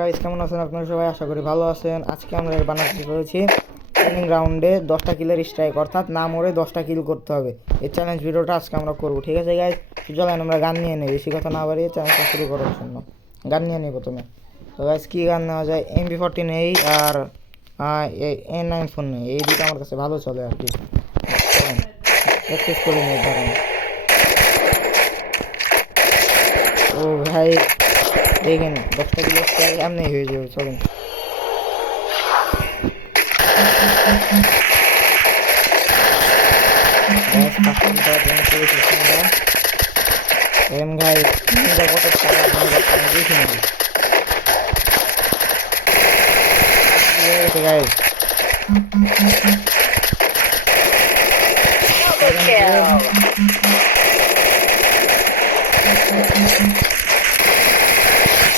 গাইস কেমন আছেন আপনারা সবাই? আশা করি ভালো আছেন। আজকে আমরা বানাতে চলেছি ট্রেনিং রাউন্ডে 10টা কিলের স্ট্রাইক, অর্থাৎ না মরে 10টা কিল করতে হবে। এই চ্যালেঞ্জ ভিডিওটা আজকে আমরা করব, ঠিক আছে গাইস? চলেন আমরা গান নিয়ে নিই, বেশি কথা না বাড়িয়ে চ্যালেঞ্জটা শুরু করার জন্য গান নিয়ে নিই প্রথমে। তো গাইস কী গান নেওয়া যায়? MP40 নেই আর A9 নেই, এই দুটো আমার কাছে ভালো চলে আর কি। প্র্যাকটিস করে নিই ধরেন। ও ভাই দেখেন 10টা কিলো এমনি হয়ে যাবে, চলেন।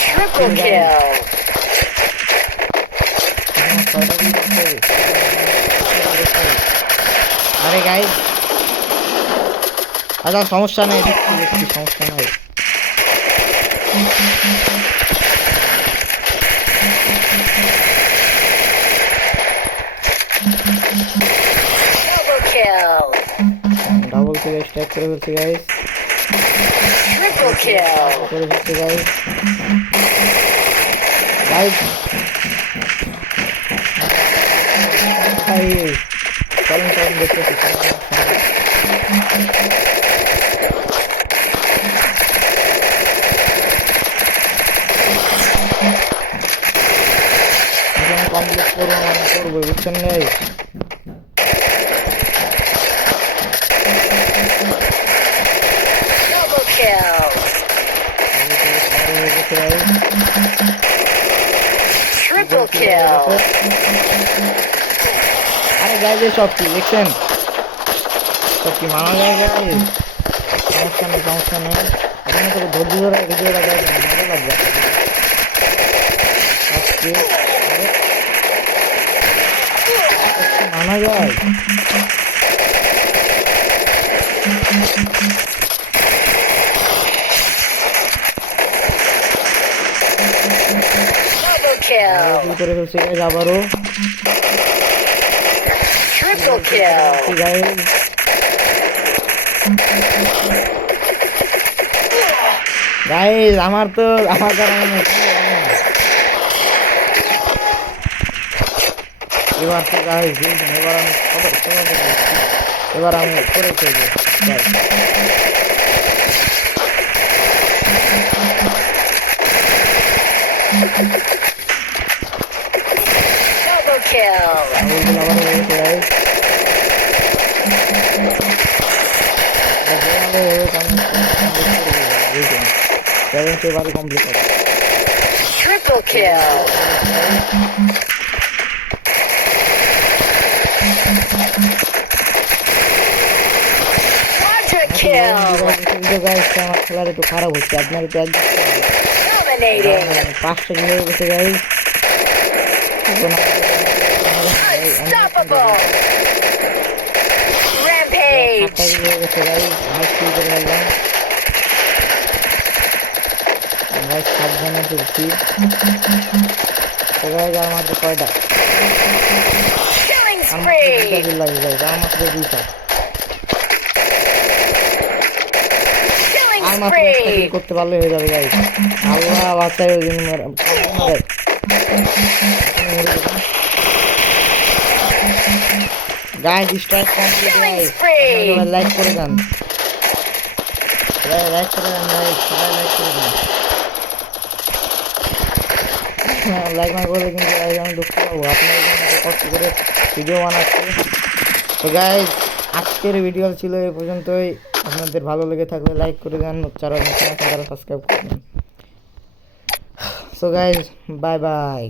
Triple kill. আরে গাইস আচ্ছা সমস্যা নেই, সমস্যা নাই। Double kill. ডাবল কিল স্ট্রাইক করে ফেলছি গাইস, Triple kill. করে ফেলছি গাইস। গাইস চলেন চলেন দেখতেছি। কমপ্লিট করবো মানে করবো, বুঝছেন guys? Double kill. Triple kill. আরে গাইস সব কি দেখছেন? সব কি মানা যায় গাইস? সমস্যা নেই সমস্যা নেই, এখানে তো ধৈর্য ধরে ভিডিওটা দেখেন, ভালো লাগবে আজকে। মানা যায় Double kill. করে ফেলছি গাইস আবারও। Triple kill. গাইস গাইস আমার কারণে এবার তো গাইস এবার আমি করে ফেলবো। Double kill. এবারে কমপ্লিট হবে। Triple kill. Quadra kill. আমার খেলার একটু খারাপ হচ্ছে, আপনার একটু Dominating. 5টা কিলো হয়ে গেছে গাইস। Unstoppable. Rampage. 7টা কিলো হয়ে গেছে গাইস, হাই স্কুল করে ফেললাম গাইস, সাবধানে চলছি। তো গাইস আর মাত্র কয়টা? Killing আর মাত্র 2টা spree. কিল লাগে গাইস, আর মাত্র 2টা। Killing আর মাত্র 1টা কিল spree. করতে পারলে হয়ে যাবে গাইস। আল্লাহ বাঁচাই ওই দিন গাইস স্ট্রাইক কমপ্লিট গাইস। আপনারা লাইক করে দেন, লাইক করে দেন গাইস, সবাই লাইক করে দেন। লাইক না করলে কিন্তু গাইস আমি দুঃখ পাবো, আপনারা কিন্তু কষ্ট করে ভিডিও বানাচ্ছি। তো গাইস আজকের ভিডিও ছিল এই পর্যন্তই। আপনাদের ভালো লেগে থাকলে লাইক করে দেন, যারা নতুন আছেন তারা সাবস্ক্রাইব করে দেন। So guys bye by.